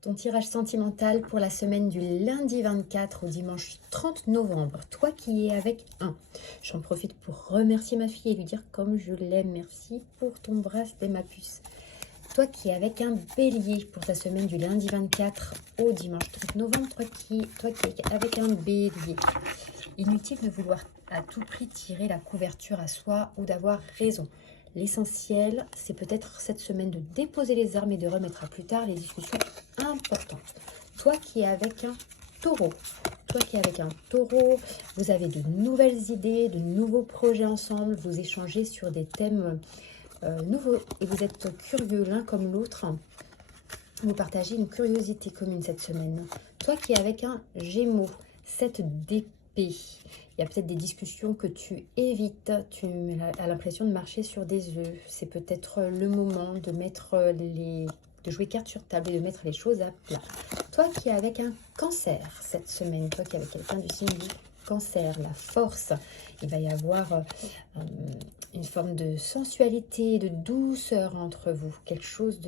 Ton tirage sentimental pour la semaine du lundi 24 au dimanche 30 novembre. Toi qui es avec un. J'en profite pour remercier ma fille et lui dire comme je l'aime. Merci pour ton bracelet, ma puce. Toi qui es avec un bélier pour ta semaine du lundi 24 au dimanche 30 novembre. Toi qui es avec un bélier. Inutile de vouloir à tout prix tirer la couverture à soi ou d'avoir raison. L'essentiel, c'est peut-être cette semaine de déposer les armes et de remettre à plus tard les discussions importantes. Toi qui es avec un taureau, vous avez de nouvelles idées, de nouveaux projets ensemble, vous échangez sur des thèmes nouveaux et vous êtes curieux l'un comme l'autre. Vous partagez une curiosité commune cette semaine. Toi qui es avec un gémeau, cette d'épée. Il y a peut-être des discussions que tu évites. Tu as l'impression de marcher sur des œufs. C'est peut-être le moment de de jouer carte sur table et de mettre les choses à plat. Toi qui es avec un cancer cette semaine, toi qui es avec quelqu'un du signe du cancer, la force, il va y avoir une forme de sensualité, de douceur entre vous, quelque chose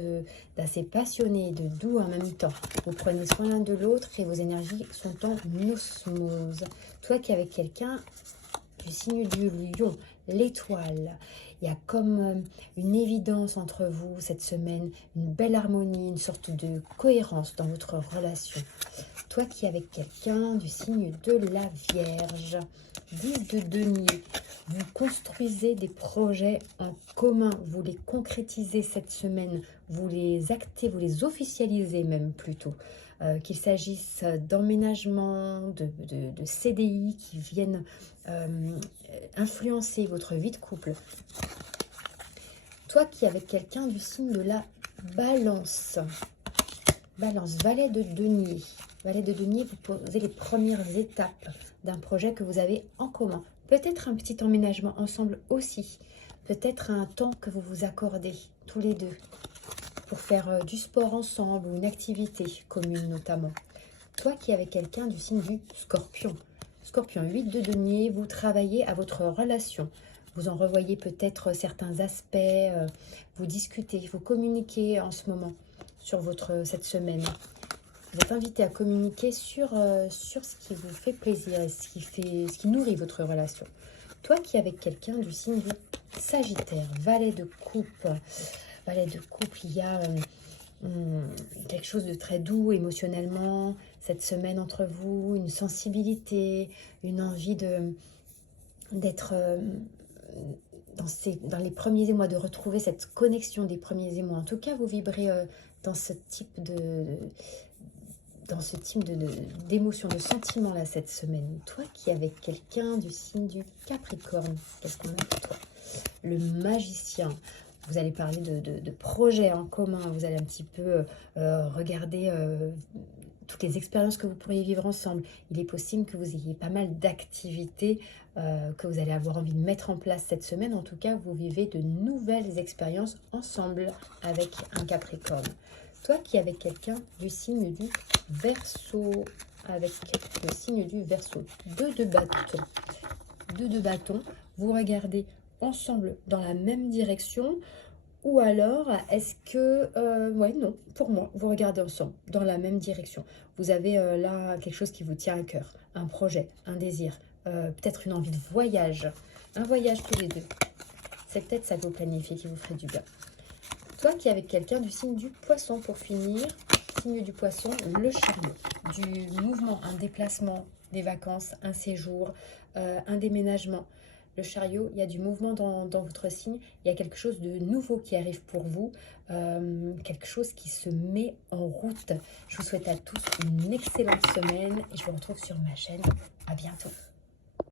d'assez passionné, de doux en même temps. Vous prenez soin l'un de l'autre et vos énergies sont en osmose. Toi qui es avec quelqu'un du signe du lion, l'étoile, il y a comme une évidence entre vous cette semaine, une belle harmonie, une sorte de cohérence dans votre relation. Toi qui es avec quelqu'un du signe de la Vierge, 10 de denier, vous construisez des projets en commun, vous les concrétisez cette semaine, vous les actez, vous les officialisez même plutôt. Qu'il s'agisse d'emménagement, de CDI qui viennent influencer votre vie de couple. Toi qui es avec quelqu'un du signe de la Balance, valet de denier. Valet de denier, vous posez les premières étapes d'un projet que vous avez en commun. Peut-être un petit emménagement ensemble aussi. Peut-être un temps que vous vous accordez tous les deux pour faire du sport ensemble ou une activité commune notamment. Toi qui es avec quelqu'un du signe du Scorpion. Scorpion, 8 de denier, vous travaillez à votre relation. Vous en revoyez peut-être certains aspects, vous discutez, vous communiquez en ce moment sur cette semaine. Vous êtes invité à communiquer sur ce qui vous fait plaisir et ce qui nourrit votre relation. Toi qui es avec quelqu'un du signe du Sagittaire, valet de coupe. Valet de couple, il y a quelque chose de très doux émotionnellement cette semaine entre vous, une sensibilité, une envie d'être dans les premiers émois, de retrouver cette connexion des premiers émois. En tout cas, vous vibrez dans ce type d'émotion, de sentiment là cette semaine. Toi qui es avec quelqu'un du signe du Capricorne, qu'est-ce qu'on a pour toi? Le magicien. Vous allez parler de projets en commun, vous allez un petit peu regarder toutes les expériences que vous pourriez vivre ensemble. Il est possible que vous ayez pas mal d'activités que vous allez avoir envie de mettre en place cette semaine. En tout cas, vous vivez de nouvelles expériences ensemble avec un Capricorne. Toi qui es avec quelqu'un du signe du Verseau, deux de bâton. Deux de bâton, vous regardez ensemble dans la même direction, ou alors est-ce que ouais, non, pour moi vous regardez ensemble dans la même direction, vous avez là quelque chose qui vous tient à cœur, un projet, un désir, peut-être une envie de voyage, un voyage tous les deux, c'est peut-être ça que vous planifiez qui vous ferait du bien. Toi qui es avec quelqu'un du signe du Poisson pour finir, signe du Poisson, le chariot, du mouvement, un déplacement, des vacances, un séjour, un déménagement. Le chariot, il y a du mouvement dans votre signe, il y a quelque chose de nouveau qui arrive pour vous, quelque chose qui se met en route. Je vous souhaite à tous une excellente semaine et je vous retrouve sur ma chaîne. À bientôt.